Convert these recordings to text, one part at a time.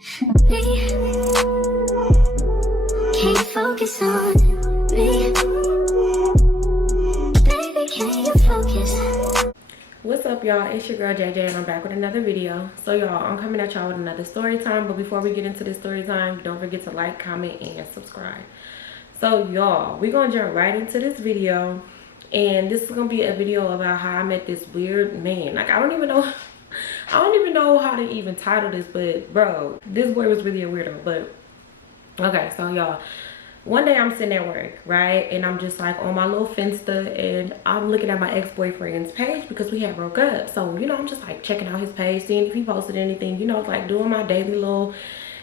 Can't focus on me. Baby, can you focus? What's up, y'all? It's your girl JJ and I'm back with another video. So y'all, I'm coming at y'all with another story time, but before we get into this story time, don't forget to like, comment, and subscribe. So y'all, we're gonna jump right into this video, and this is gonna be a video about how I met this weird man. Like, I don't even know how to even title this, but bro, this boy was really a weirdo. But okay, so y'all, one day I'm sitting at work, right, and I'm just like on my little Finsta, and I'm looking at my ex-boyfriend's page because we had broke up. So, you know, I'm just like checking out his page, seeing if he posted anything, you know, like doing my daily little,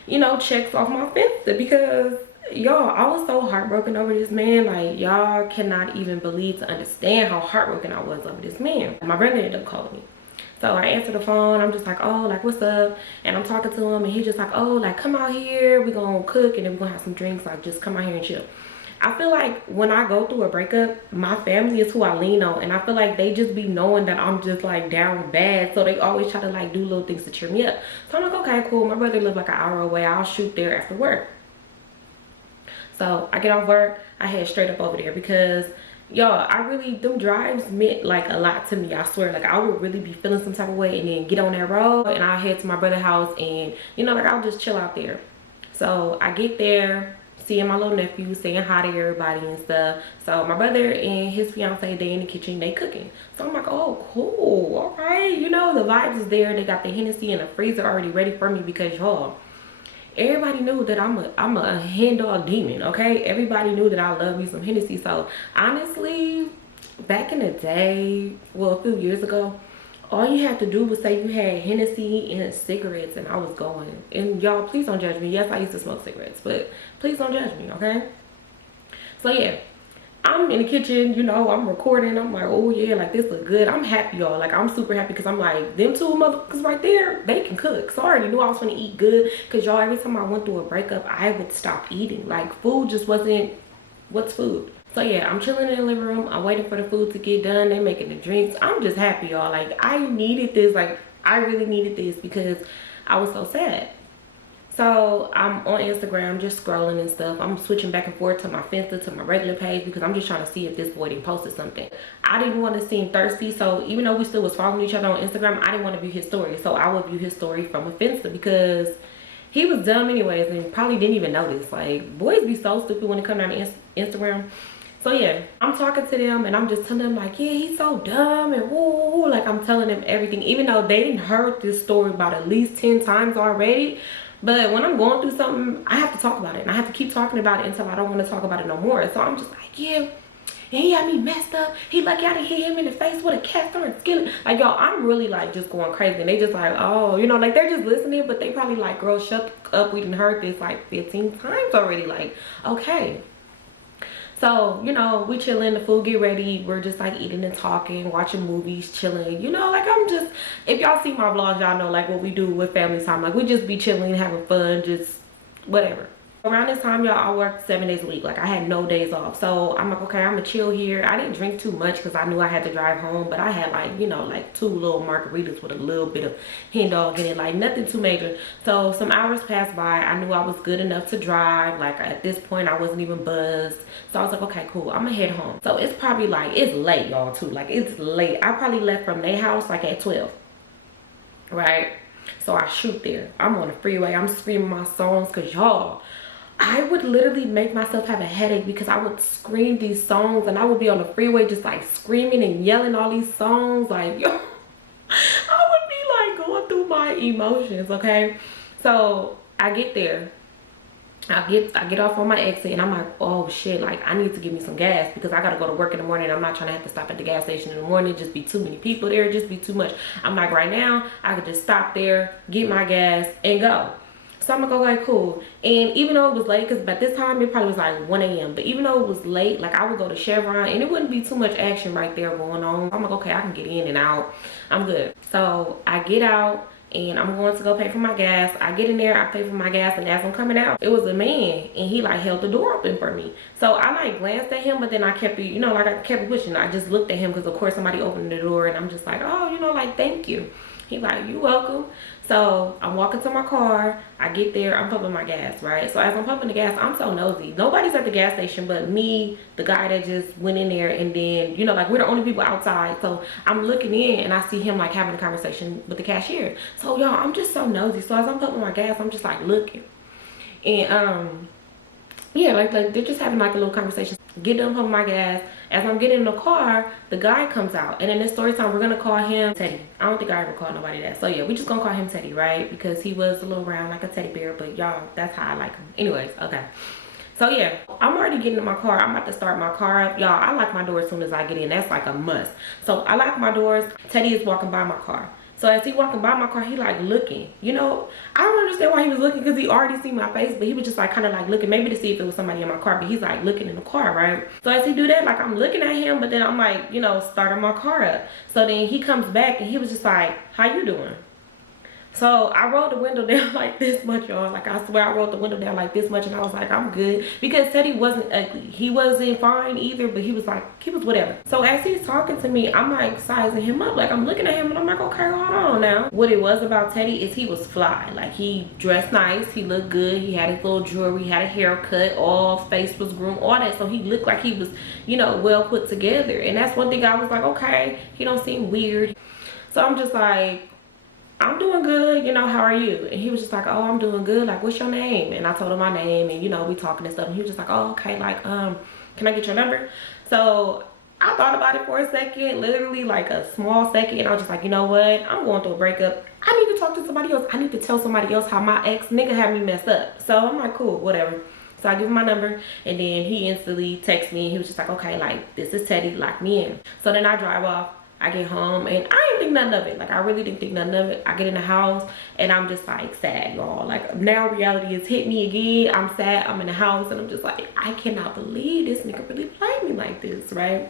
you know, checks off my Finsta, because y'all, I was so heartbroken over this man. Like, y'all cannot even believe to understand how heartbroken I was over this man. My brother ended up calling me. So I answer the phone, I'm just like, oh, like, what's up? And I'm talking to him, and he's just like, oh, like, come out here, we're gonna cook, and then we're gonna have some drinks, like, just come out here and chill. I feel like when I go through a breakup, my family is who I lean on, and I feel like they just be knowing that I'm just like down bad, so they always try to like do little things to cheer me up. So I'm like, okay, cool, my brother lives like an hour away, I'll shoot there after work. So I get off work, I head straight up over there, because y'all, I really, them drives meant like a lot to me. I swear, like, I would really be feeling some type of way, and then get on that road and I'll head to my brother's house, and you know, like, I'll just chill out there. So I get there, seeing my little nephew, saying hi to everybody and stuff. So my brother and his fiance, they in the kitchen, they cooking. So I'm like, oh, cool, all right, you know, the vibes is there. They got the Hennessy in the freezer already ready for me, because y'all, everybody knew that I'm a hen dog demon, okay? Everybody knew that I love me some Hennessy. So honestly, back in the day, well, a few years ago, all you had to do was say you had Hennessy and cigarettes, and I was going. And y'all, please don't judge me. Yes, I used to smoke cigarettes, but please don't judge me, okay? So yeah, I'm in the kitchen, you know, I'm recording. I'm like, oh yeah, like, this look good. I'm happy, y'all. Like, I'm super happy, because I'm like, them two motherfuckers right there, they can cook. So I already knew I was gonna eat good, because y'all, every time I went through a breakup, I would stop eating. Like, food just wasn't, what's food? So yeah, I'm chilling in the living room. I'm waiting for the food to get done. They making the drinks. I'm just happy, y'all. Like, I needed this. Like, I really needed this, because I was so sad. So I'm on Instagram just scrolling and stuff. I'm switching back and forth to my Finsta, to my regular page, because I'm just trying to see if this boy didn't posted something. I didn't want to seem thirsty, so even though we still was following each other on Instagram, I didn't want to view his story. So I would view his story from a Finsta, because he was dumb anyways and probably didn't even notice. Like, boys be so stupid when it comes down to Instagram. So yeah, I'm talking to them, and I'm just telling them like, yeah, he's so dumb, and woo, like, I'm telling them everything, even though they didn't heard this story about at least 10 times already. But when I'm going through something, I have to talk about it, and I have to keep talking about it until I don't want to talk about it no more. So I'm just like, yeah, and he had me messed up. He lucky I didn't hit him in the face with a cast iron skillet. Like, y'all, I'm really like just going crazy, and they just like, oh, you know, like, they're just listening, but they probably like, girl, shut up, we done heard this like 15 times already. Like, okay. So, you know, we chilling, the food get ready, we're just like eating and talking, watching movies, chilling, you know, like, I'm just, if y'all see my vlogs, y'all know like what we do with family time. Like, we just be chilling, having fun, just whatever. Around this time, y'all, I worked 7 days a week. Like, I had no days off. So I'm like, okay, I'm gonna chill here. I didn't drink too much, because I knew I had to drive home, but I had like, you know, like 2 little margaritas with a little bit of hen dog in it, like nothing too major. So some hours passed by. I knew I was good enough to drive. Like, at this point, I wasn't even buzzed. So I was like, okay, cool, I'm gonna head home. So it's probably like, it's late, y'all, too. Like, it's late. I probably left from their house like at 12, right? So I shoot there. I'm on the freeway. I'm screaming my songs, because y'all, I would literally make myself have a headache, because I would scream these songs, and I would be on the freeway just like screaming and yelling all these songs. Like, yo, I would be like going through my emotions, okay? So I get there. I get off on my exit, and I'm like, oh shit, like, I need to give me some gas, because I gotta go to work in the morning. I'm not trying to have to stop at the gas station in the morning. Just be too many people there, just be too much. I'm like, right now I could just stop there, get my gas, and go. So I'm like, okay, cool. And even though it was late, because by this time it probably was like 1 a.m. But even though it was late, like, I would go to Chevron, and it wouldn't be too much action right there going on. I'm like, okay, I can get in and out. I'm good. So I get out, and I'm going to go pay for my gas. I get in there, I pay for my gas, and as I'm coming out, it was a man, and he like held the door open for me. So I like glanced at him, but then I kept it, you know, like, I kept pushing. I just looked at him, because of course somebody opened the door, and I'm just like, oh, you know, like, thank you. He like, you welcome. So I'm walking to my car. I get there, I'm pumping my gas, right? So as I'm pumping the gas, I'm so nosy. Nobody's at the gas station but me, the guy that just went in there, and then, you know, like we're the only people outside. So I'm looking in and I see him like having a conversation with the cashier. So y'all, I'm just so nosy. So as I'm pumping my gas, I'm just like looking. And yeah, like they're just having like a little conversation. Get done pumping my gas. As I'm getting in the car, the guy comes out, and in this story time, we're gonna call him Teddy. I don't think I ever called nobody that. So yeah, we just gonna call him Teddy, right? Because he was a little round like a teddy bear, but y'all, that's how I like him. Anyways, okay. So yeah, I'm already getting in my car. I'm about to start my car up. Y'all, I lock my door as soon as I get in. That's like a must. So I lock my doors. Teddy is walking by my car. So as he walking by my car, he like looking, you know, I don't understand why he was looking, because he already seen my face, but he was just like kind of like looking, maybe to see if it was somebody in my car, but he's like looking in the car, right? So as he do that, like I'm looking at him, but then I'm like, you know, starting my car up. So then he comes back and he was just like, how you doing? So I rolled the window down like this much, y'all. Like I swear I rolled the window down like this much, and I was like, I'm good. Because Teddy wasn't ugly. He wasn't fine either, but he was like, he was whatever. So as he's talking to me, I'm like sizing him up. Like I'm looking at him and I'm like, okay, hold on now. What it was about Teddy is he was fly. Like he dressed nice, he looked good, he had his little jewelry, he had a haircut, all face was groomed, all that. So he looked like he was, you know, well put together. And that's one thing I was like, okay, he don't seem weird. So I'm just like, I'm doing good, you know, how are you? And he was just like, oh, I'm doing good, like, what's your name? And I told him my name, and you know, we talking and stuff, and he was just like, oh, okay, like, can I get your number? So I thought about it for a second, literally like a small second, and I was just like, you know what, I'm going through a breakup. I need to talk to somebody else. I need to tell somebody else how my ex nigga had me messed up. So I'm like, cool, whatever. So I give him my number, and then he instantly texts me, and he was just like, okay, like, this is Teddy, lock me in. So then I drive off. I get home and I didn't think nothing of it. Like I really didn't think nothing of it. I get in the house and I'm just like sad, y'all. Like now reality has hit me again. I'm sad. I'm in the house and I'm just like, I cannot believe this nigga really played me like this, right?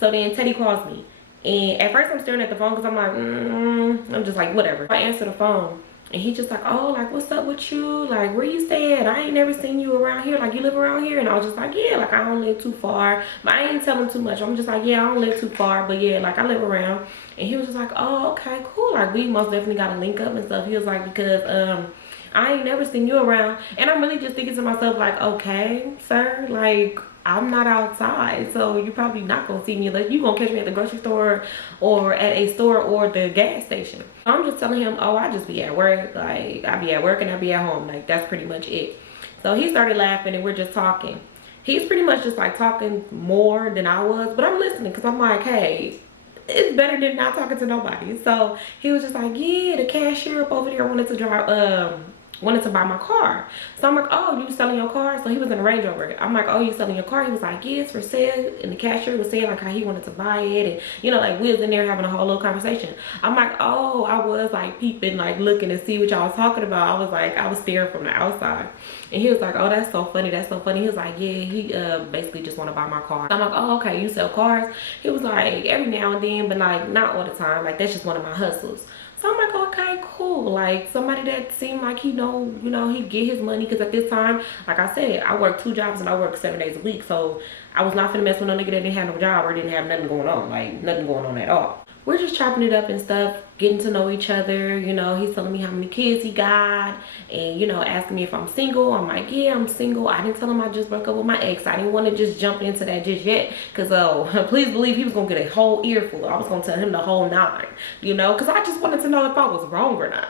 So then Teddy calls me, and at first I'm staring at the phone because I'm like, I'm just like, whatever. I answer the phone. And he just like, oh, like, what's up with you? Like, where you staying? I ain't never seen you around here. Like, you live around here? And I was just like, yeah, like, I don't live too far. But I ain't telling too much. I'm just like, yeah, I don't live too far. But yeah, like, I live around. And he was just like, oh, okay, cool. Like, we most definitely got to link up and stuff. He was like, because I ain't never seen you around. And I'm really just thinking to myself, like, okay, sir, like, I'm not outside, so you're probably not gonna see me. Like you gonna catch me at the grocery store or at a store or the gas station. I'm just telling him, oh, I just be at work. Like I be at work and I be at home. Like that's pretty much it. So he started laughing and we're just talking. He's pretty much just like talking more than I was, but I'm listening because I'm like, hey, it's better than not talking to nobody. So he was just like, yeah, the cashier up over there wanted to buy my car. So I'm like, oh, you selling your car? So he was in a Range Rover. I'm like, oh, you selling your car? He was like, yeah, it's for sale. And the cashier was saying like how he wanted to buy it, and you know, like we was in there having a whole little conversation. I'm like, oh, I was like peeping, like looking to see what y'all was talking about. I was staring from the outside. And he was like, oh, that's so funny, that's so funny. He was like, yeah, he basically just want to buy my car. I'm like, oh, okay, you sell cars? He was like, every now and then, but like not all the time. Like that's just one of my hustles. So I'm like, okay, cool. Like somebody that seemed like he know, you know, he'd get his money. Because at this time, like I said, I work 2 jobs and I work 7 days a week. So I was not finna mess with no nigga that didn't have no job or didn't have nothing going on. Like nothing going on at all. We're just chopping it up and stuff, getting to know each other. You know, he's telling me how many kids he got, and you know, asking me if I'm single. I'm like, yeah, I'm single. I didn't tell him I just broke up with my ex. I didn't want to just jump into that just yet, because please believe he was gonna get a whole earful. I was gonna tell him the whole 9, you know, because I just wanted to know if I was wrong or not.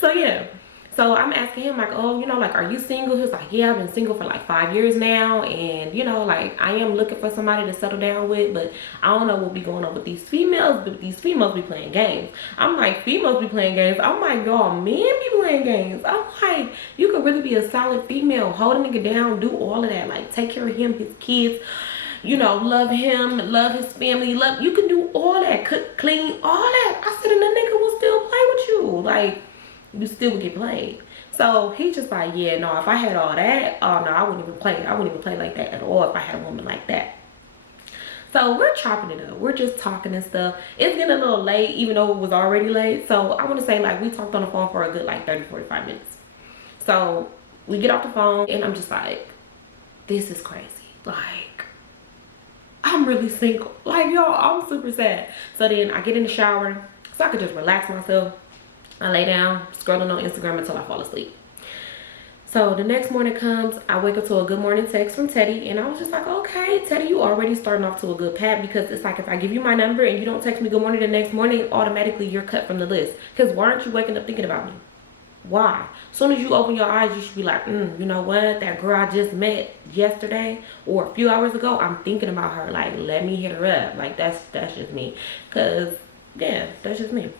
So yeah. So I'm asking him like, oh, you know, like, are you single? He was like, yeah, I've been single for like 5 years now. And, you know, like, I am looking for somebody to settle down with. But I don't know what be going on with these females. But these females be playing games. I'm like, females be playing games. I'm like, y'all, men be playing games. I'm like, you could really be a solid female. Hold a nigga down. Do all of that. Like, take care of him, his kids. You know, love him, love his family. You can do all that. Cook, clean, all that. I said, and the nigga will still play with you. Like, you still would get played. So he just like, yeah, no, if I had all that, oh no, I wouldn't even play. I wouldn't even play like that at all if I had a woman like that. So we're chopping it up. We're just talking and stuff. It's getting a little late, even though it was already late. So I want to say like we talked on the phone for a good like 30-45 minutes. So we get off the phone and I'm just like, this is crazy. Like, I'm really single. Like, y'all, I'm super sad. So then I get in the shower so I could just relax myself. I lay down, scrolling on Instagram until I fall asleep. So the next morning comes, I wake up to a good morning text from Teddy, and I was just like, okay, Teddy, you already starting off to a good path, because it's like if I give you my number and you don't text me good morning the next morning, automatically you're cut from the list. Because why aren't you waking up thinking about me? Why? As soon as you open your eyes, you should be like, you know what? That girl I just met yesterday or a few hours ago, I'm thinking about her. Like, let me hit her up. Like, that's just me. Because, yeah, that's just me.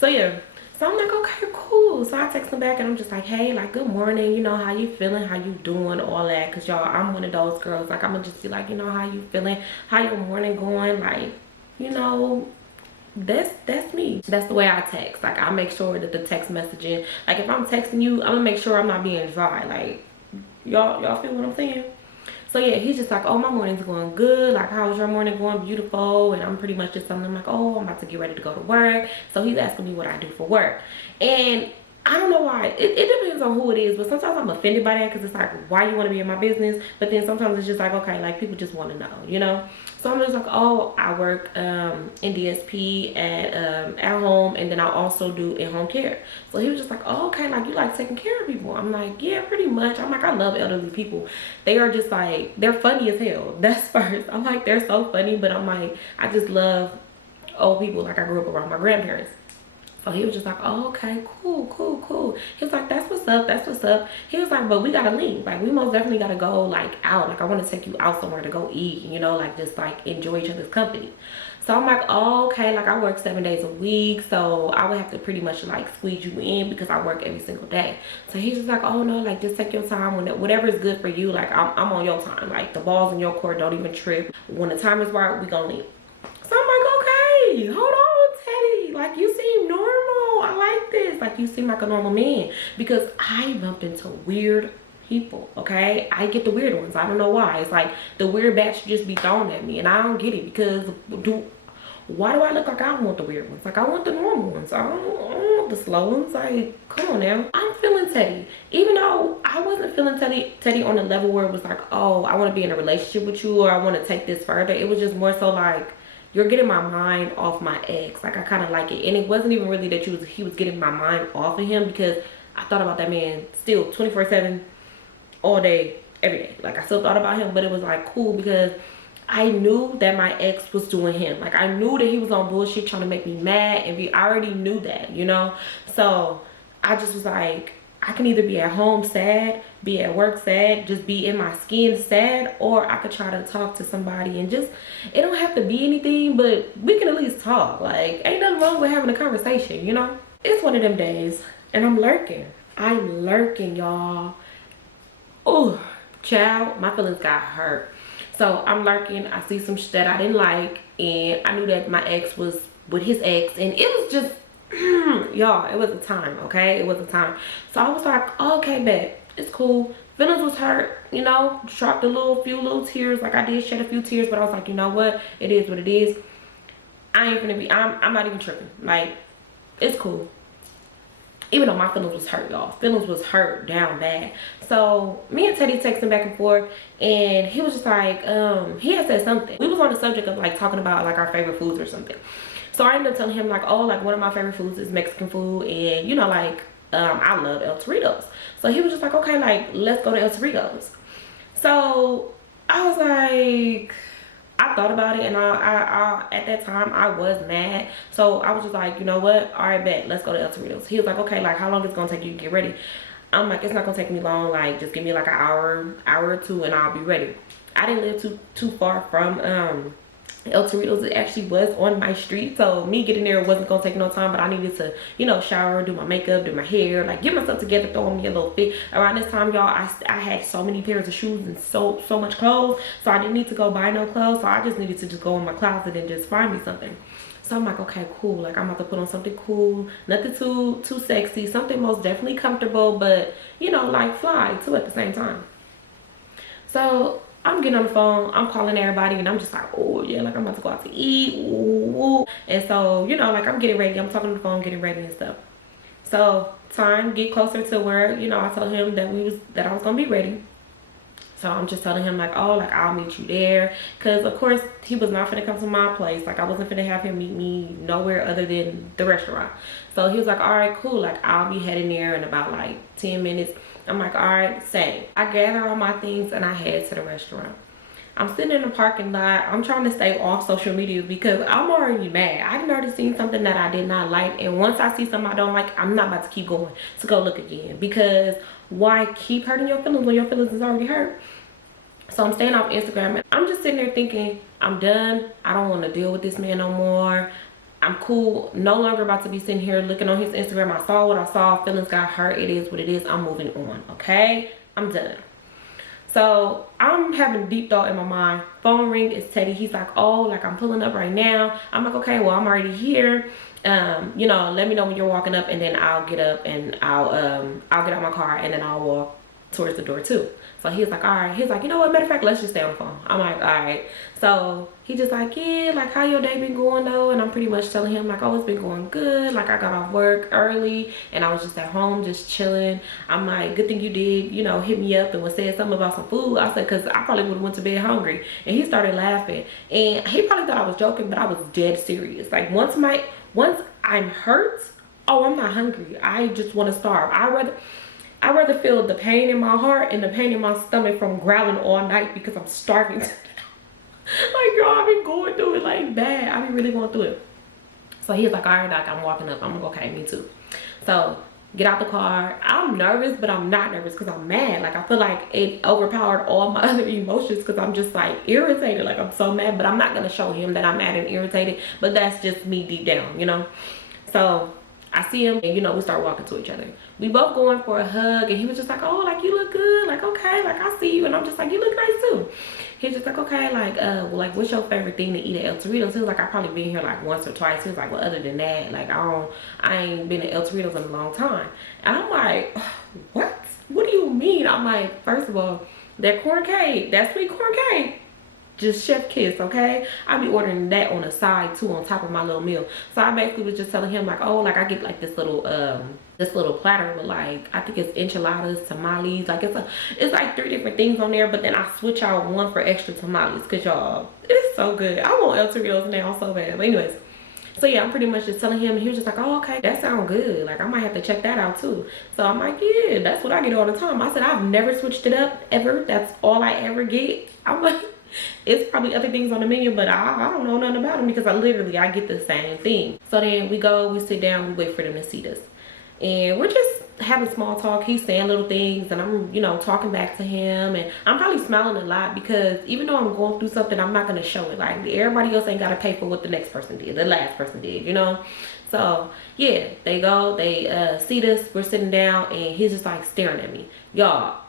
So, yeah. So, I'm like, okay, cool. So, I text him back, and I'm just like, hey, like, good morning. You know, how you feeling? How you doing? All that. Because, y'all, I'm one of those girls. Like, I'm going to just be like, you know, how you feeling? How your morning going? Like, you know, that's me. That's the way I text. Like, I make sure that the text messaging, like, if I'm texting you, I'm gonna make sure I'm not being dry. Like, y'all feel what I'm saying? So yeah, he's just like, oh, my morning's going good. Like, how's your morning going? Beautiful. And I'm pretty much just telling him like, oh, I'm about to get ready to go to work. So he's asking me what I do for work, and I don't know why. It depends on who it is, but sometimes I'm offended by that, because it's like, why you want to be in my business? But then sometimes it's just like, okay, like, people just want to know, you know? So I'm just like, oh, I work in DSP at home, and then I also do in-home care. So he was just like, oh, okay, like, you like taking care of people? I'm like, yeah, pretty much. I'm like, I love elderly people. They are just like, they're funny as hell. That's first. I'm like, they're so funny, but I'm like, I just love old people. Like, I grew up around my grandparents. So he was just like, oh, okay, cool. He was like, that's what's up. He was like, but we gotta link. Like, we most definitely gotta go, like, out. Like, I want to take you out somewhere to go eat, you know, like, just, like, enjoy each other's company. So I'm like, oh, okay, like, I work 7 days a week, so I would have to pretty much, like, squeeze you in, because I work every single day. So he's just like, oh, no, like, just take your time. Whatever is good for you, like, I'm on your time. Like, the ball's in your court, don't even trip. When the time is right, we gonna link. So I'm like, okay, hold on, Teddy. Like, you seem normal. I like this. Like, you seem like a normal man. Because I bumped into weird people, okay? I get the weird ones. I don't know why. It's like the weird batch just be thrown at me, and I don't get it, because why do I look like I don't want the weird ones? Like, I want the normal ones. I don't want the slow ones. Like, come on now. I'm feeling Teddy. Even though I wasn't feeling Teddy on a level where it was like, oh, I want to be in a relationship with you, or I want to take this further. It was just more so like, you're getting my mind off my ex. Like, I kind of like it. And it wasn't even really that he was getting my mind off of him, because I thought about that man still 24/7, all day, every day. Like, I still thought about him, but it was like cool, because I knew that my ex was doing him. Like, I knew that he was on bullshit trying to make me mad, and I already knew that, you know? So I just was like, I can either be at home sad, be at work sad, just be in my skin sad, or I could try to talk to somebody, and just, it don't have to be anything, but we can at least talk. Like, ain't nothing wrong with having a conversation, you know? It's one of them days, and I'm lurking, y'all. Oh, child, my feelings got hurt. So I'm lurking, I see some shit that I didn't like, and I knew that my ex was with his ex, and it was just, y'all, it was a time, okay? It was a time. So I was like, okay, bet, it's cool. Feelings was hurt, you know, dropped a few little tears. Like, I did shed a few tears, but I was like, you know what? It is what it is. I'm not even tripping. Like, it's cool. Even though my feelings was hurt, y'all. Feelings was hurt down bad. So me and Teddy texting back and forth, and he was just like, he had said something. We was on the subject of, like, talking about, like, our favorite foods or something. So I ended up telling him, like, oh, like, one of my favorite foods is Mexican food, and, you know, like, I love El Torito's. So he was just like, okay, like, let's go to El Torito's. So I was like, I thought about it, and I at that time I was mad. So I was just like, you know what? All right, bet, let's go to El Torito's. He was like, okay, like, how long is it gonna take you to get ready? I'm like, it's not gonna take me long. Like, just give me like an hour or two, and I'll be ready. I didn't live too far from El Torito's. It actually was on my street, so me getting there wasn't gonna take no time, but I needed to, you know, shower, do my makeup, do my hair, like, get myself together, throw on me a little fit. Around this time, y'all, I had so many pairs of shoes and so much clothes, so I didn't need to go buy no clothes. So I just needed to just go in my closet and just find me something. So I'm like, okay, cool, like, I'm about to put on something cool, nothing too sexy, something most definitely comfortable, but, you know, like, fly too at the same time. So I'm getting on the phone, I'm calling everybody, and I'm just like, oh yeah, like, I'm about to go out to eat, ooh. And so, you know, like, I'm getting ready, I'm talking on the phone, getting ready and stuff. So time get closer to where, you know, I told him that I was gonna be ready. So I'm just telling him like, oh, like I'll meet you there. Cause of course he was not finna come to my place. Like I wasn't finna have him meet me nowhere other than the restaurant. So he was like, all right, cool. Like I'll be heading there in about like 10 minutes. I'm like, all right, same. I gathered all my things and I head to the restaurant. I'm sitting in the parking lot. I'm trying to stay off social media because I'm already mad. I've already seen something that I did not like. And once I see something I don't like, I'm not about to keep going to go look again. Because why keep hurting your feelings when your feelings is already hurt? So I'm staying off Instagram and I'm just sitting there thinking, I'm done. I don't want to deal with this man no more. I'm cool. No longer about to be sitting here looking on his Instagram. I saw what I saw. Feelings got hurt. It is what it is. I'm moving on. Okay? I'm done. So I'm having deep thought in my mind. Phone ring, it's Teddy. He's like, oh, like I'm pulling up right now. I'm like, okay, well I'm already here. You know, let me know when you're walking up and then I'll get up and I'll get out my car and then I'll walk towards the door too. So he's like, all right. He's like, you know what, matter of fact, let's just stay on the phone. I'm like, all right. So he just like, yeah, like how your day been going though? And I'm pretty much telling him like, oh, it's been going good. Like I got off work early and I was just at home just chilling. I'm like, good thing you did, you know, hit me up and was saying something about some food. I said, cause I probably would have went to bed hungry. And he started laughing and he probably thought I was joking, but I was dead serious. Like once I'm hurt, oh, I'm not hungry. I just want to starve. I'd rather feel the pain in my heart and the pain in my stomach from growling all night because I'm starving. Like, y'all, I've been going through it like bad. I've been really going through it. So he was like, all right, like I'm walking up. I'm like, okay, me too. So get out the car. I'm nervous, but I'm not nervous because I'm mad. Like I feel like it overpowered all my other emotions because I'm just like irritated. Like I'm so mad, but I'm not going to show him that I'm mad and irritated. But that's just me deep down, you know? So I see him and, you know, we start walking to each other. We both going for a hug and he was just like, oh, like you look good. Like, okay, like I see you. And I'm just like, you look nice too. He's just like, okay, like, well, like what's your favorite thing to eat at El Torito's? He was like, I probably been here like once or twice. He was like, well, other than that, like I ain't been at El Torito's in a long time. And I'm like, what? What do you mean? I'm like, first of all, that corn cake, that sweet corn cake, just chef kiss, okay? I be ordering that on the side too, on top of my little meal. So I basically was just telling him like, oh, like I get like this little platter with like, I think it's enchiladas, tamales, like it's like 3 different things on there, but then I switch out one for extra tamales because y'all, it's so good. I want El Torito's now so bad. But anyways, so yeah, I'm pretty much just telling him and he was just like, oh, okay, that sounds good. Like I might have to check that out too. So I'm like, yeah, that's what I get all the time. I said, I've never switched it up ever. That's all I ever get. I'm like, it's probably other things on the menu, but I don't know nothing about them because I get the same thing. So then we go, we sit down, we wait for them to seat us. And we're just having small talk. He's saying little things and I'm, you know, talking back to him. And I'm probably smiling a lot because even though I'm going through something, I'm not going to show it. Like everybody else ain't got to pay for what the next person did, the last person did, you know? So yeah, they go, they seat us, we're sitting down and he's just like staring at me. Y'all,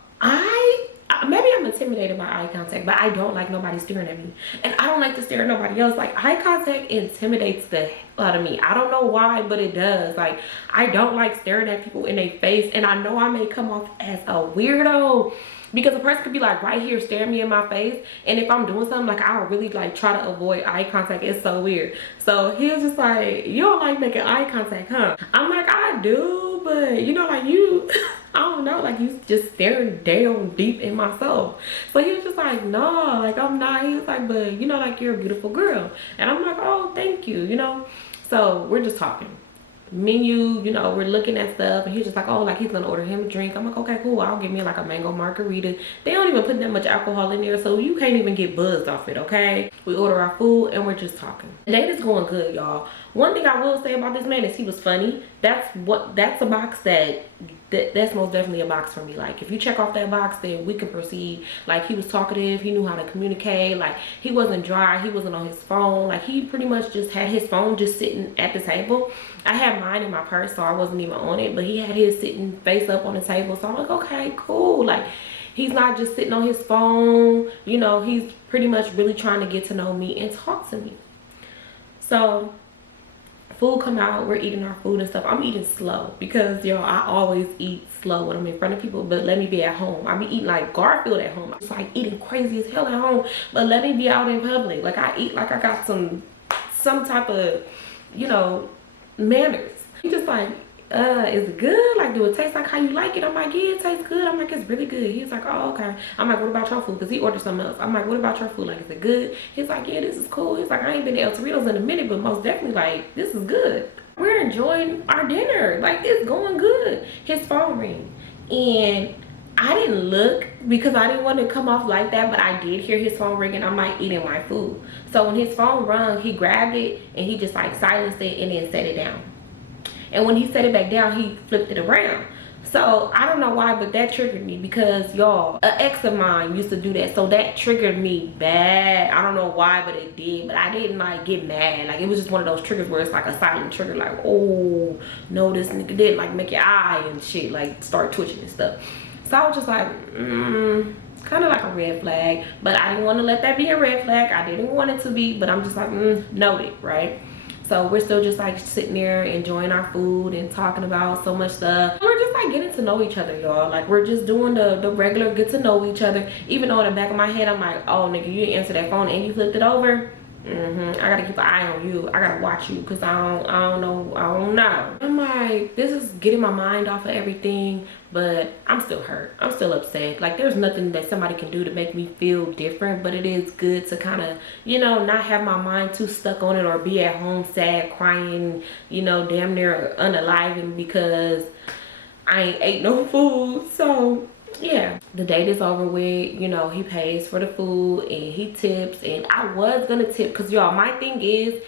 maybe I'm intimidated by eye contact, but I don't like nobody staring at me. And I don't like to stare at nobody else. Like eye contact intimidates the hell out of me. I don't know why, but it does. Like I don't like staring at people in their face. And I know I may come off as a weirdo because a person could be like right here staring me in my face. And if I'm doing something, like I'll really like try to avoid eye contact. It's so weird. So he was just like, you don't like making eye contact, huh? I'm like, I do, but you know, like you... I don't know, like you just staring down deep in my soul. So he was just like, no, like I'm not. He was like, but you know, like you're a beautiful girl. And I'm like, oh, thank you, you know. So we're just talking menu, you know, we're looking at stuff and he's just like, oh, like he's gonna order him a drink. I'm like, okay, cool, I'll give me like a mango margarita. They don't even put that much alcohol in there, so you can't even get buzzed off it. Okay, we order our food and we're just talking. The date is going good, y'all. One thing I will say about this man is he was funny. That's a box that's most definitely a box for me. Like if you check off that box, then we can proceed. Like he was talkative, he knew how to communicate, like he wasn't dry, he wasn't on his phone, like he pretty much just had his phone just sitting at the table. I had mine in my purse, so I wasn't even on it, but he had his sitting face up on the table. So I'm like, okay, cool. Like he's not just sitting on his phone, you know, he's pretty much really trying to get to know me and talk to me. So food come out, we're eating our food and stuff. I'm eating slow because, yo, I always eat slow when I'm in front of people, but let me be at home. I be eating like Garfield at home. It's like eating crazy as hell at home, but let me be out in public. Like I eat like I got some type of, you know, manners. He just like is it good? Like, do it taste like how you like it? I'm like, yeah, it tastes good. I'm like, it's really good. He's like, oh, okay. I'm like, what about your food? Because he ordered something else. I'm like, what about your food? Like, is it good? He's like, yeah, this is cool. He's like, I ain't been to El Torito's in a minute, but most definitely, like, this is good. We're enjoying our dinner. Like, it's going good. His phone rang. And I didn't look because I didn't want to come off like that, but I did hear his phone ringing. I'm like eating my food. So when his phone rung, he grabbed it and he just like silenced it and then set it down. And when he set it back down, he flipped it around. So I don't know why, but that triggered me because y'all, an ex of mine used to do that. So that triggered me bad. I don't know why, but it did. But I didn't like get mad. Like, it was just one of those triggers where it's like a silent trigger. Like, oh no, this nigga did like make your eye and shit like start twitching and stuff. So I was just like, kind of like a red flag. But I didn't want to let that be a red flag. I didn't want it to be, but I'm just like, noted, right? So we're still just like sitting there enjoying our food and talking about so much stuff. We're just like getting to know each other, y'all. Like, we're just doing the regular get to know each other. Even though in the back of my head, I'm like, oh nigga, you didn't answer that phone and you flipped it over. I gotta keep an eye on you. I gotta watch you because I don't know. I'm like, this is getting my mind off of everything, but I'm still hurt. I'm still upset. Like, there's nothing that somebody can do to make me feel different, but it is good to kind of, you know, not have my mind too stuck on it or be at home sad, crying, you know, damn near unaliving because I ain't ate no food. So yeah, the date is over with. You know, he pays for the food and he tips, and I was gonna tip because y'all, my thing is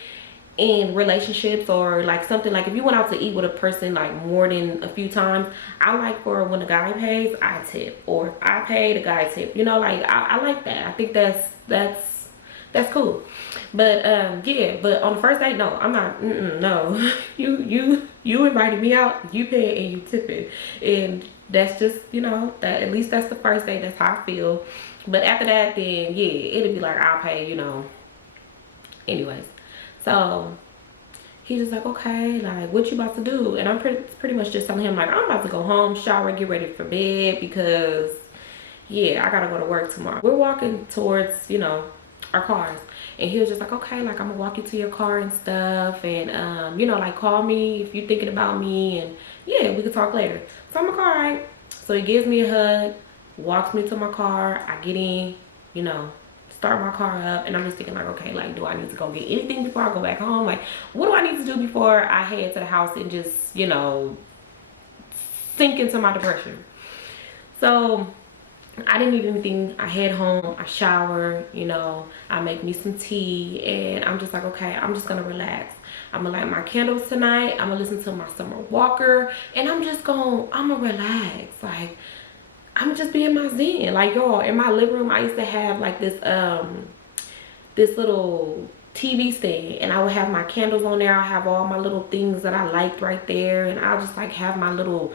in relationships or like something, like if you went out to eat with a person like more than a few times, I like for when the guy pays, I tip, or if I pay, the guy tip, you know, like I like that. I think that's cool. But yeah, but on the first date, no, I'm not. No. you invited me out, you pay and you tip it, and that's just, you know, that at least that's the first date. That's how I feel. But after that, then yeah, it'll be like I'll pay, you know. Anyways, so he's just like, okay, like, what you about to do? And I'm pretty much just telling him like, I'm about to go home, shower, get ready for bed because yeah, I gotta go to work tomorrow. We're walking towards, you know, our cars, and he was just like, okay, like, I'm gonna walk you to your car and stuff, and you know, like, call me if you're thinking about me, and yeah, we could talk later. So I'm like, all right. So he gives me a hug, walks me to my car. I get in, you know, start my car up, and I'm just thinking like, okay, like, do I need to go get anything before I go back home? Like, what do I need to do before I head to the house and just, you know, sink into my depression? So I didn't need anything. I head home, I shower, you know, I make me some tea, and I'm just like, okay, I'm just gonna relax. I'm gonna light my candles tonight. I'm gonna listen to my Summer Walker, and I'm gonna relax. Like, I'm just being my zen. Like, y'all, in my living room, I used to have like this this little TV stand, and I would have my candles on there. I have all my little things that I liked right there, and I'll just like have my little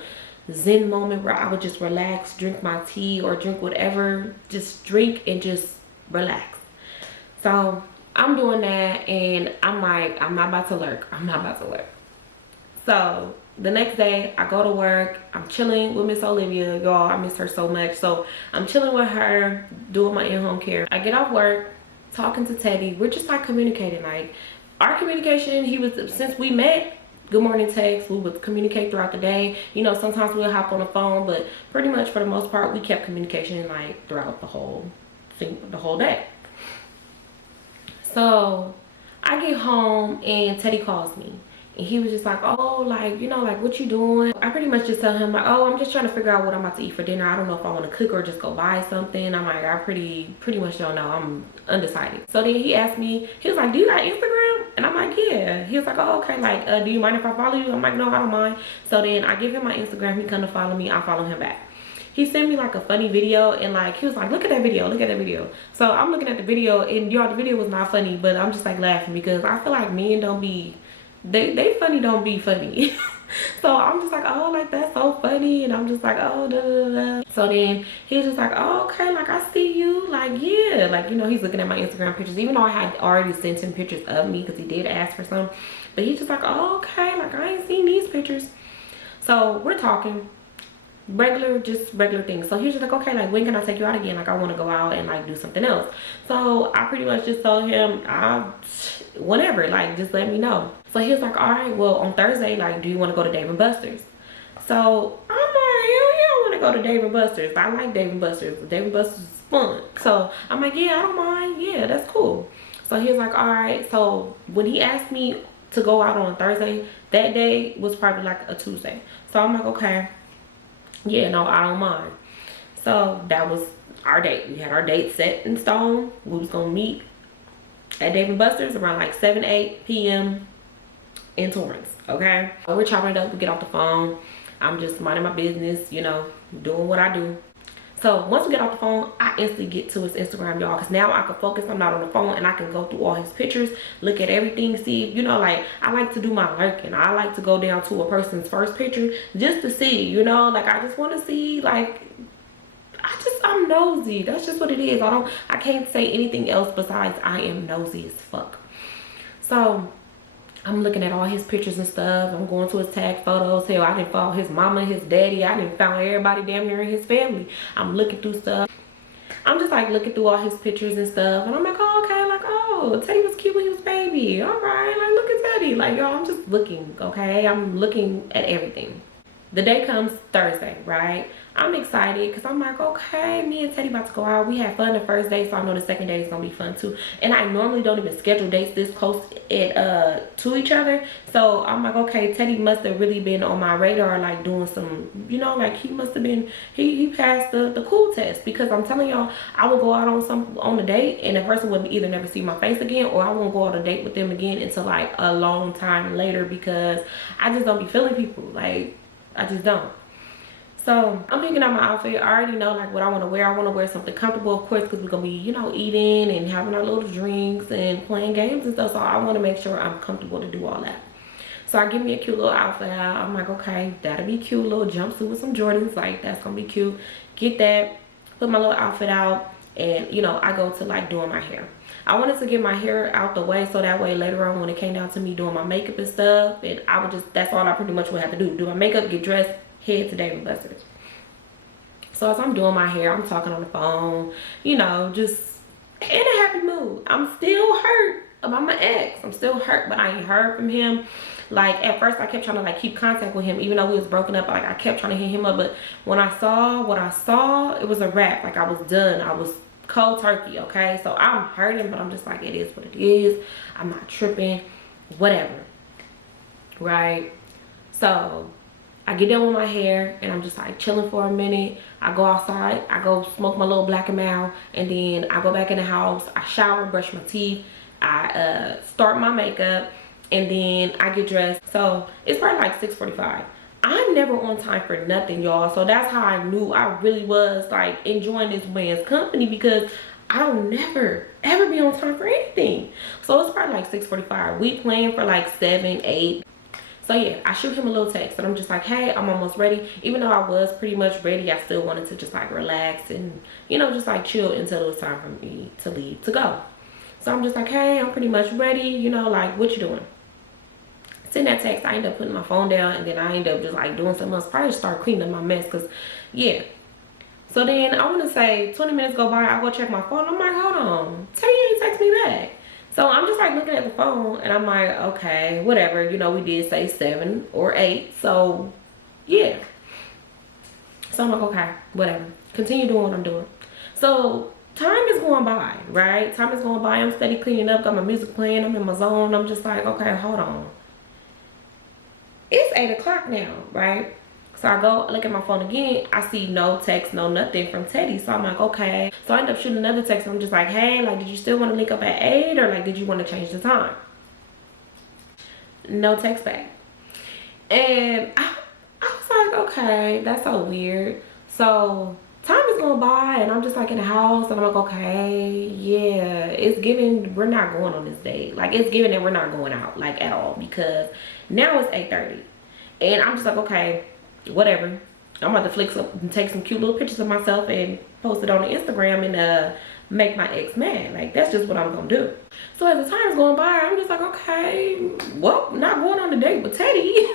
zen moment where I would just relax, drink my tea or drink whatever, just drink and just relax. So I'm doing that, and I'm like, I'm not about to lurk. I'm not about to lurk. So the next day I go to work. I'm chilling with Miss Olivia, y'all. I miss her so much. So I'm chilling with her, doing my in-home care. I get off work, talking to Teddy. We're just like communicating. Like, our communication, since we met, good morning text, we would communicate throughout the day. You know, sometimes we'll hop on the phone, but pretty much for the most part, we kept communication like throughout the whole thing, the whole day. So I get home and Teddy calls me, and he was just like, oh, like, you know, like, what you doing? I pretty much just tell him like, oh, I'm just trying to figure out what I'm about to eat for dinner. I don't know if I want to cook or just go buy something. I'm like, I pretty much don't know. I'm undecided. So then he asked me, he was like, do you got Instagram? And I'm like, yeah. He was like, oh, okay, like, do you mind if I follow you? I'm like, no, I don't mind. So then I give him my Instagram. He come to follow me. I follow him back. He sent me like a funny video, and like, he was like, look at that video, look at that video. So I'm looking at the video, and y'all, the video was not funny, but I'm just like laughing because I feel like men don't be, they funny don't be funny. So I'm just like, oh, like, that's so funny, and I'm just like, oh, da da da. So then he's just like, oh, okay, like, I see you, like, yeah, like, you know, he's looking at my Instagram pictures, even though I had already sent him pictures of me because he did ask for some, but he's just like, oh, okay, like, I ain't seen these pictures. So we're talking just regular things. So he's just like, okay, like, when can I take you out again? Like, I want to go out and like do something else. So I pretty much just told him, whenever, like, just let me know. So he was like, all right, well, on Thursday, like, do you want to go to Dave & Buster's? So I'm like, hell yeah, I want to go to Dave & Buster's. I like Dave & Buster's. Dave & Buster's is fun. So I'm like, yeah, I don't mind. Yeah, that's cool. So he was like, all right. So when he asked me to go out on Thursday, that day was probably like a Tuesday. So I'm like, okay, yeah, no, I don't mind. So that was our date. We had our date set in stone. We was gonna meet at Dave & Buster's around like 7-8 p.m. in Torrance. Okay, so we're chopping it up. We get off the phone. I'm just minding my business, you know, doing what I do. So once we get off the phone, I instantly get to his Instagram, y'all, because now I can focus. I'm not on the phone, and I can go through all his pictures, look at everything, see, you know, like, I like to do my lurking. I like to go down to a person's first picture just to see, you know, like, I just want to see, like, I'm nosy. That's just what it is. I can't say anything else besides I am nosy as fuck. So I'm looking at all his pictures and stuff. I'm going to his tag photos. Hell, I didn't follow his mama, his daddy. I didn't follow everybody damn near in his family. I'm looking through stuff. I'm just like looking through all his pictures and stuff. And I'm like, oh, okay. Like, oh, Teddy was cute when he was baby. All right. Like, look at Teddy. Like, y'all, I'm just looking, okay? I'm looking at everything. The day comes Thursday, right? I'm excited because I'm like, okay, me and Teddy about to go out. We had fun the first day, so I know the second day is gonna be fun too. And I normally don't even schedule dates this close to each other. So I'm like, okay, Teddy must have really been on my radar, like doing some, you know, like he must have been, he passed the cool test. Because I'm telling y'all, I will go out on a date and the person would either never see my face again, or I won't go on a date with them again until like a long time later, because I just don't be feeling people. Like, I just don't. So I'm picking out my outfit. I already know like what I want to wear. I want to wear something comfortable, of course, because we're gonna be, you know, eating and having our little drinks and playing games and stuff. So I want to make sure I'm comfortable to do all that. So I give me a cute little outfit out. I'm like, okay, that'll be cute. Little jumpsuit with some Jordans, like that's gonna be cute. Get that, put my little outfit out, and you know, I go to like doing my hair. I wanted to get my hair out the way so that way later on when it came down to me doing my makeup and stuff, and I would just, that's all I pretty much would have to do my makeup, get dressed, head to Dave & Buster's. So as I'm doing my hair, I'm talking on the phone, you know, just in a happy mood. I'm still hurt about my ex. I'm still hurt, but I ain't heard from him. Like at first I kept trying to like keep contact with him, even though we was broken up. Like I kept trying to hit him up, but when I saw what I saw, it was a wrap. Like I was done. I was cold turkey, okay? So I'm hurting, but I'm just like, it is what it is. I'm not tripping, whatever, right? So I get done with my hair and I'm just like chilling for a minute. I go outside, I go smoke my little black and mild, and then I go back in the house, I shower, brush my teeth, I start my makeup, and then I get dressed. So it's probably like 6:45. I'm never on time for nothing, y'all. So that's how I knew I really was like enjoying this man's company, because I don't never ever be on time for anything. So it's probably like 6:45. We planned for like 7, 8. So yeah, I shoot him a little text and I'm just like, hey, I'm almost ready. Even though I was pretty much ready, I still wanted to just like relax and, you know, just like chill until it was time for me to leave to go. So I'm just like, hey, I'm pretty much ready. You know, like, what you doing? Send that text. I end up putting my phone down, and then I end up just like doing something else. Probably start cleaning up my mess, because yeah. So then I want to say 20 minutes go by, I go check my phone. I'm like, hold on, Teddy ain't text me back. So I'm just like looking at the phone and I'm like, okay, whatever. You know, we did say 7 or 8. So yeah. So I'm like, okay, whatever. Continue doing what I'm doing. So time is going by, right? Time is going by. I'm steady cleaning up, got my music playing. I'm in my zone. I'm just like, okay, hold on. It's 8 o'clock now, right? So I go look at my phone again. I see no text, no nothing from Teddy. So I'm like, okay. So I end up shooting another text. I'm just like, hey, like, did you still want to link up at 8, or like, did you want to change the time? No text back. And I was like, okay, that's so weird. So time is going by and I'm just like in the house and I'm like, okay, yeah, it's giving we're not going on this date. Like, it's giving that we're not going out, like, at all, because now it's 8:30 and I'm just like, okay, whatever. I'm about to flick up and take some cute little pictures of myself and post it on the Instagram and make my ex mad. Like, that's just what I'm gonna do. So as the time's going by, I'm just like, okay, well, not going on a date with Teddy.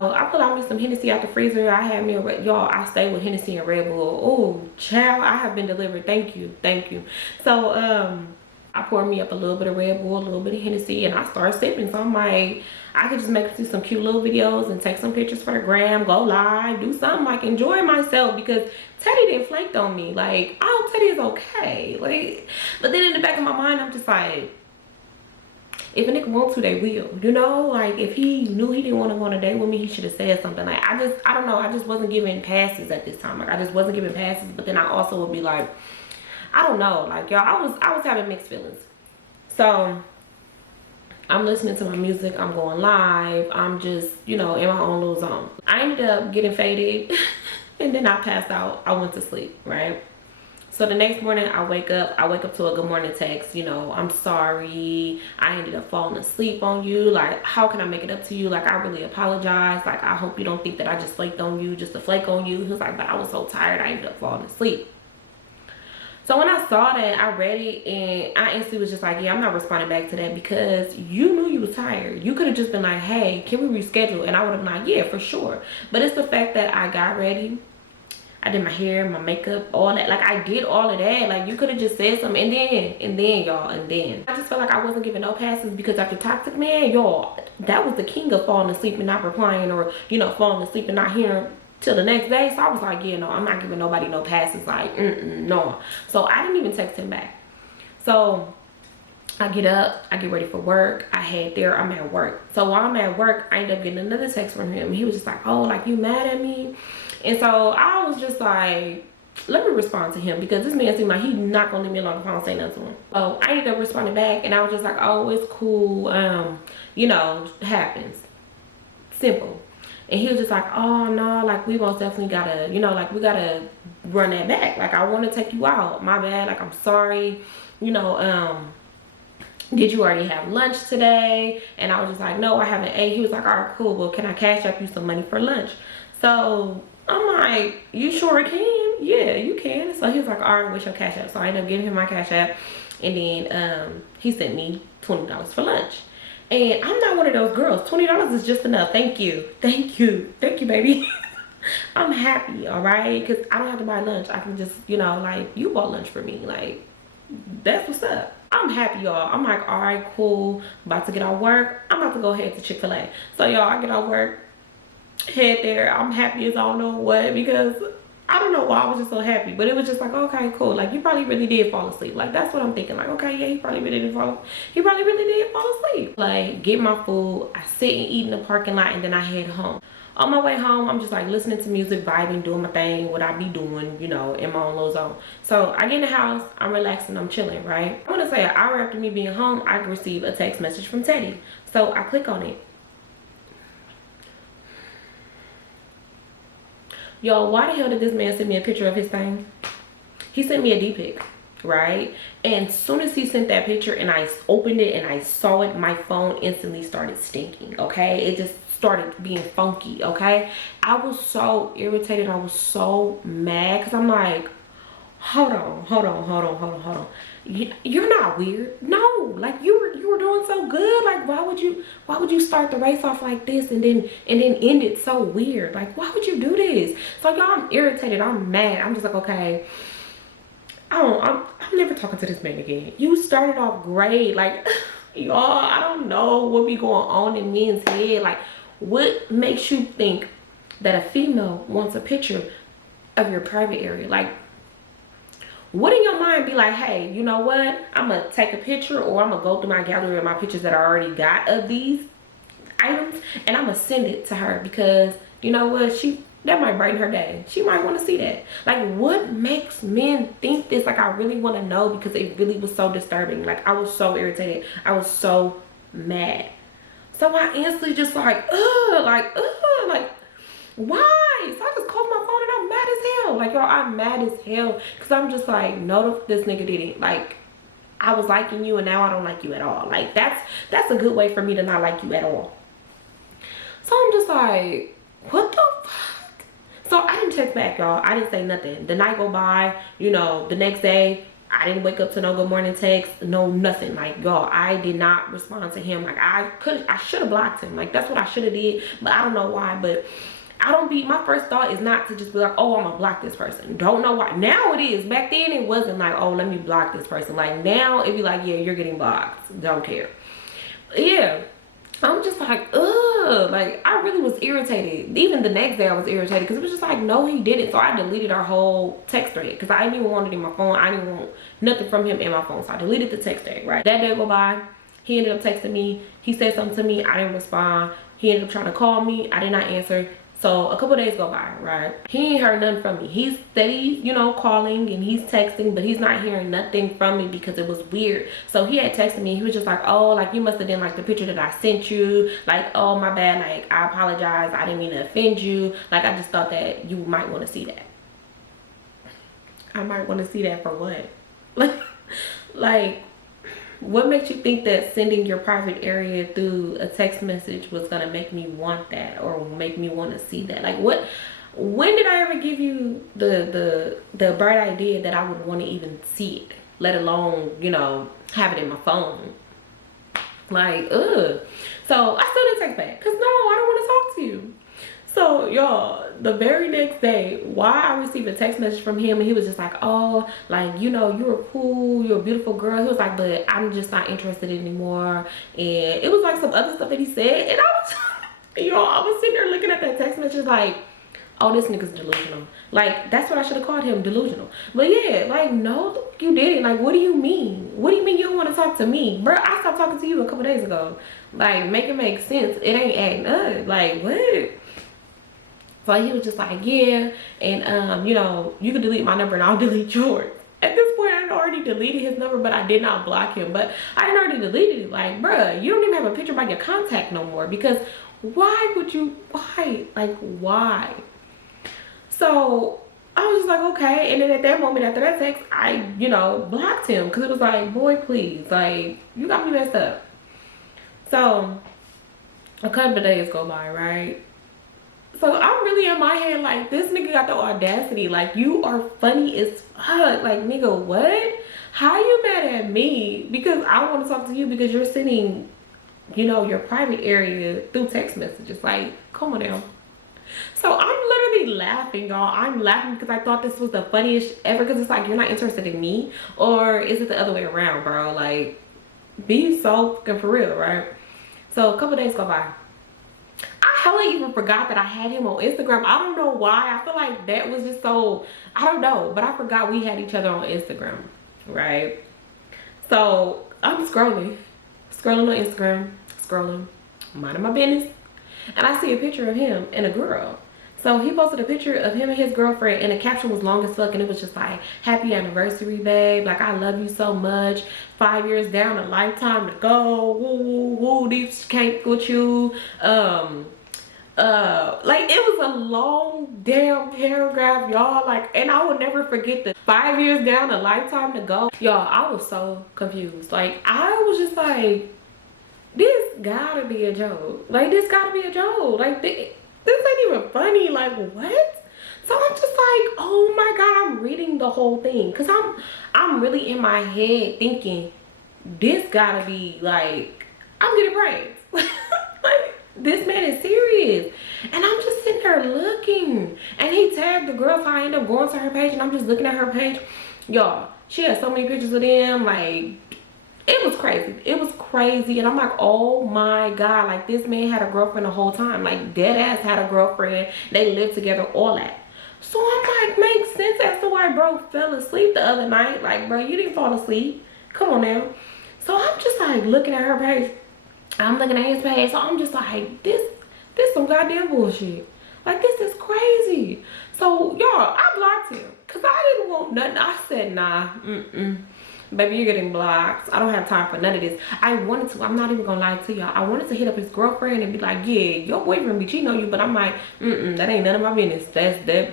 So I pull out me some Hennessy out the freezer. I had me a y'all, I stay with Hennessy and Red Bull. Oh, child, I have been delivered. Thank you, thank you. So I poured me up a little bit of Red Bull, a little bit of Hennessy, and I started sipping. So I'm like, I could just make some cute little videos and take some pictures for the gram, go live, do something, like enjoy myself, because Teddy didn't flake on me. Like, I hope Teddy is okay. Like, but then in the back of my mind, I'm just like, if a nigga want to, they will, you know? Like, if he knew he didn't want to go on a date with me, he should have said something. Like, I don't know, I just wasn't giving passes at this time. Like, I just wasn't giving passes. But then I also would be like, I don't know, like, y'all, I was having mixed feelings. So I'm listening to my music, I'm going live, I'm just, you know, in my own little zone. I ended up getting faded and then I passed out. I went to sleep, right? So the next morning I wake up to a good morning text, you know, I'm sorry, I ended up falling asleep on you. Like, how can I make it up to you? Like, I really apologize. Like, I hope you don't think that I just flaked on you just to flake on you. He was like, but I was so tired, I ended up falling asleep. So when I saw that, I read it and I instantly was just like, yeah, I'm not responding back to that, because you knew you was tired. You could have just been like, hey, can we reschedule? And I would have been like, yeah, for sure. But it's the fact that I got ready, I did my hair, my makeup, all that. Like, I did all of that. Like, you could have just said something. And then, y'all, I just felt like I wasn't giving no passes, because after Toxic Man, y'all, that was the king of falling asleep and not replying, or, you know, falling asleep and not hearing till the next day. So I was like, yeah, no, I'm not giving nobody no passes. Like, no. So I didn't even text him back. So I get up, I get ready for work, I head there, I'm at work. So while I'm at work, I end up getting another text from him. He was just like, oh, like, you mad at me? And so I was just like, let me respond to him, because this man seemed like he's not gonna leave me alone if I don't say nothing to him. So I ended up responding back, and I was just like, oh, it's cool, you know, it happens, simple. And he was just like, oh no, like, we most definitely gotta, you know, like, we gotta run that back. Like, I want to take you out, my bad, like, I'm sorry, you know, did you already have lunch today? And I was just like, no, I haven't ate. He was like, all right, cool, well, can I cash up you some money for lunch? So I'm like, you sure can? Yeah, you can. So he was like, all right, what's your cash app? So I ended up giving him my cash app, and then he sent me $20 for lunch. And I'm not one of those girls. $20 is just enough. Thank you, baby. I'm happy, all right, because I don't have to buy lunch. I can just, you know, like, you bought lunch for me, like, that's what's up. I'm happy, y'all. I'm like, all right, cool, about to get off work, I'm about to go ahead to Chick-fil-A. So y'all, I get off work, head there, I'm happy as I don't know what, because I don't know why I was just so happy, but it was just like, okay, cool. Like, you probably really did fall asleep. Like, that's what I'm thinking. Like, okay, yeah, he probably really did fall asleep. Like, get my food, I sit and eat in the parking lot, and then I head home. On my way home, I'm just like listening to music, vibing, doing my thing, what I be doing, you know, in my own little zone. So I get in the house, I'm relaxing, I'm chilling, right? I want to say an hour after me being home, I receive a text message from Teddy. So I click on it. Yo, why the hell did this man send me a picture of his thing? He sent me a D-pic, right? And as soon as he sent that picture and I opened it and I saw it, my phone instantly started stinking, okay? It just started being funky, okay? I was so irritated. I was so mad, because I'm like, hold on. You're not weird. No, like, you were doing so good. Like, why would you start the race off like this and then end it so weird? Like, why would you do this? So y'all, I'm irritated, I'm mad. I'm just like, okay, I'm never talking to this man again. You started off great. Like, y'all, I don't know what be going on in men's head. Like, what makes you think that a female wants a picture of your private area? Like, what in your mind be like, hey, you know what, I'm gonna take a picture, or I'm gonna go through my gallery of my pictures that I already got of these items, and I'm gonna send it to her, because you know what, that might brighten her day. She might want to see that. Like, what makes men think this? Like, I really want to know, because it really was so disturbing. Like, I was so irritated, I was so mad. So I instantly just like, like, why? So I just called my phone and I'm mad as hell. Like, y'all, I'm mad as hell, because I'm just like, no, this nigga didn't. Like, I was liking you and now I don't like you at all. Like, that's a good way for me to not like you at all. So I'm just like, what the fuck? So I didn't text back, y'all. I didn't say nothing. The night go by, you know, the next day, I didn't wake up to no good morning text, no nothing. Like, y'all, I did not respond to him. Like, I should have blocked him. Like, that's what I should have did, but I don't know why. But I don't be, my first thought is not to just be like, oh, I'm gonna block this person. Don't know why. Now it is. Back then it wasn't like, oh, let me block this person. Like now it'd be like, yeah, you're getting blocked. Don't care. Yeah. I'm just like, ugh. Like, I really was irritated. Even the next day I was irritated because it was just like, no, he didn't. So I deleted our whole text thread because I didn't even want it in my phone. I didn't want nothing from him in my phone. So I deleted the text thread, right? That day go by. He ended up texting me. He said something to me. I didn't respond. He ended up trying to call me. I did not answer. So a couple days go by, right? He ain't heard nothing from me. He's steady, you know, calling and he's texting, but he's not hearing nothing from me because it was weird. So he had texted me. He was just like, oh, like you must have done like the picture that I sent you. Like, oh, my bad. Like, I apologize. I didn't mean to offend you. Like, I just thought that you might want to see that. I might want to see that for what? Like, what makes you think that sending your private area through a text message was gonna make me want that or make me want to see that? Like, what? When did I ever give you the bright idea that I would want to even see it, let alone, you know, have it in my phone? Like, ugh. So I still didn't text back because no, I don't want to talk to you. So y'all, the very next day, why I received a text message from him and he was just like, oh, like, you know, you're cool, you're a beautiful girl. He was like, but I'm just not interested anymore. And it was like some other stuff that he said. And I was, y'all, I was sitting there looking at that text message like, oh, this nigga's delusional. Like, that's what I should have called him, delusional. But yeah, like, no, you didn't. Like, what do you mean? What do you mean you don't want to talk to me? Bro, I stopped talking to you a couple days ago. Like, make it make sense. It ain't adding up. Like, what? So he was just like, yeah, and you know, you can delete my number and I'll delete yours. At this point, I had already deleted his number, but I did not block him. But I had already deleted it. Like, bruh, you don't even have a picture by your contact no more. Because why would you, why? Like, why? So I was just like, okay. And then at that moment, after that text, I, you know, blocked him. Because it was like, boy, please. Like, you got me messed up. So a couple of days go by, right? So I'm really in my head like, this nigga got the audacity. Like, you are funny as fuck. Like, nigga, what? How you mad at me? Because I want to talk to you because you're sending, you know, your private area through text messages. Like, come on now. So I'm literally laughing, y'all. I'm laughing because I thought this was the funniest ever. Because it's like, you're not interested in me. Or is it the other way around, bro? Like, be so fucking for real, right? So a couple days go by. I hella even forgot that I had him on Instagram. I don't know why. I feel like that was just so, I don't know. But I forgot we had each other on Instagram, right? So I'm scrolling on Instagram, minding my business. And I see a picture of him and a girl. So he posted a picture of him and his girlfriend and the caption was long as fuck and it was just like, happy anniversary, babe. Like, I love you so much. 5 years down, a lifetime to go. Woo, woo, woo. These can't with you. Like, it was a long damn paragraph, y'all. Like, and I will never forget the 5 years down, a lifetime to go. Y'all, I was so confused. Like, I was just like, this gotta be a joke. Like, this gotta be a joke. Like, this ain't even funny. Like, what? So I'm just like, oh my god, I'm reading the whole thing because I'm really in my head thinking this gotta be like, I'm getting pranked. Like, this man is serious. And I'm just sitting there looking, and he tagged the girl, so I end up going to her page and I'm just looking at her page. Y'all, she has so many pictures of them. Like, it was crazy. It was crazy. And I'm like, oh my god, like, this man had a girlfriend the whole time. Like, dead ass had a girlfriend. They lived together, all that. So I'm like, makes sense as to why bro fell asleep the other night. Like, bro, you didn't fall asleep. Come on now. So I'm just like looking at her page. I'm looking at his page. So I'm just like, this some goddamn bullshit. Like, this is crazy. So y'all, I blocked him because I didn't want nothing. I said, nah, baby, you're getting blocked. I don't have time for none of this. I wanted to, I'm not even gonna lie to y'all, I wanted to hit up his girlfriend and be like, yeah, your boyfriend be cheating on you, but I'm like, that ain't none of my business. That's their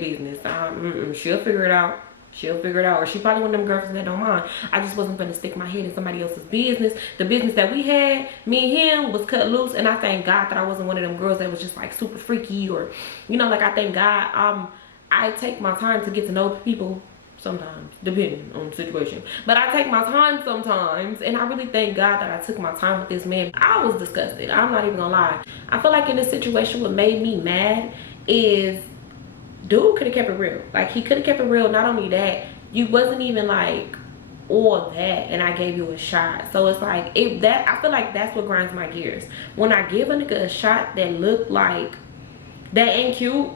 business. She'll figure it out. She'll figure it out. Or she probably one of them girlfriends that don't mind. I just wasn't gonna stick my head in somebody else's business. The business that we had, me and him, was cut loose. And I thank God that I wasn't one of them girls that was just like super freaky, or, you know, like, I thank God I take my time to get to know people sometimes, depending on the situation. But I take my time sometimes, and I really thank God that I took my time with this man. I was disgusted. I'm not even gonna lie. I feel like in this situation, what made me mad is dude could have kept it real. Like, he could have kept it real. Not only that, you wasn't even like all that, and I gave you a shot. So it's like, I feel like that's what grinds my gears. When I give a nigga a shot that look like that ain't cute,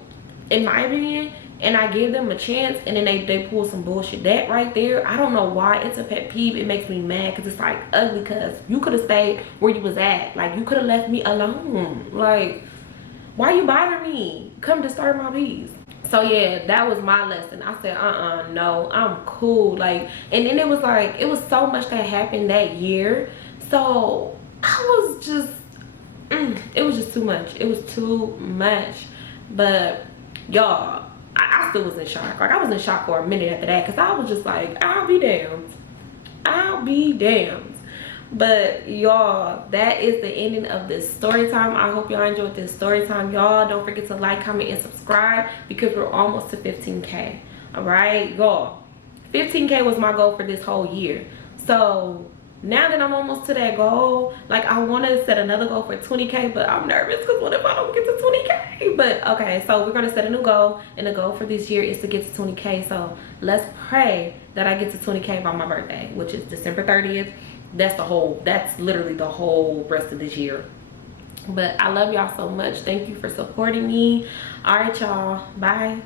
in my opinion, and I give them a chance, and then they pull some bullshit. That right there, I don't know why it's a pet peeve. It makes me mad because it's like ugly. Because you could have stayed where you was at. Like, you could have left me alone. Like, why you bother me? Come disturb my peace. So yeah, that was my lesson. I said, no, I'm cool. Like, and then it was like, it was so much that happened that year. So I was just, it was just too much. It was too much. But y'all, I still was in shock. Like, I was in shock for a minute after that, because I was just like, I'll be damned. I'll be damned. But y'all, that is the ending of this story time. I hope y'all enjoyed this story time. Y'all, don't forget to like, comment, and subscribe, because we're almost to 15K. All right, y'all, 15K was my goal for this whole year. So now that I'm almost to that goal, like, I want to set another goal for 20K, but I'm nervous because what if I don't get to 20K? But okay, so we're going to set a new goal, and the goal for this year is to get to 20K. So let's pray that I get to 20K by my birthday, which is December 30th. That's literally the whole rest of this year. But I love y'all so much. Thank you for supporting me. All right, y'all, bye.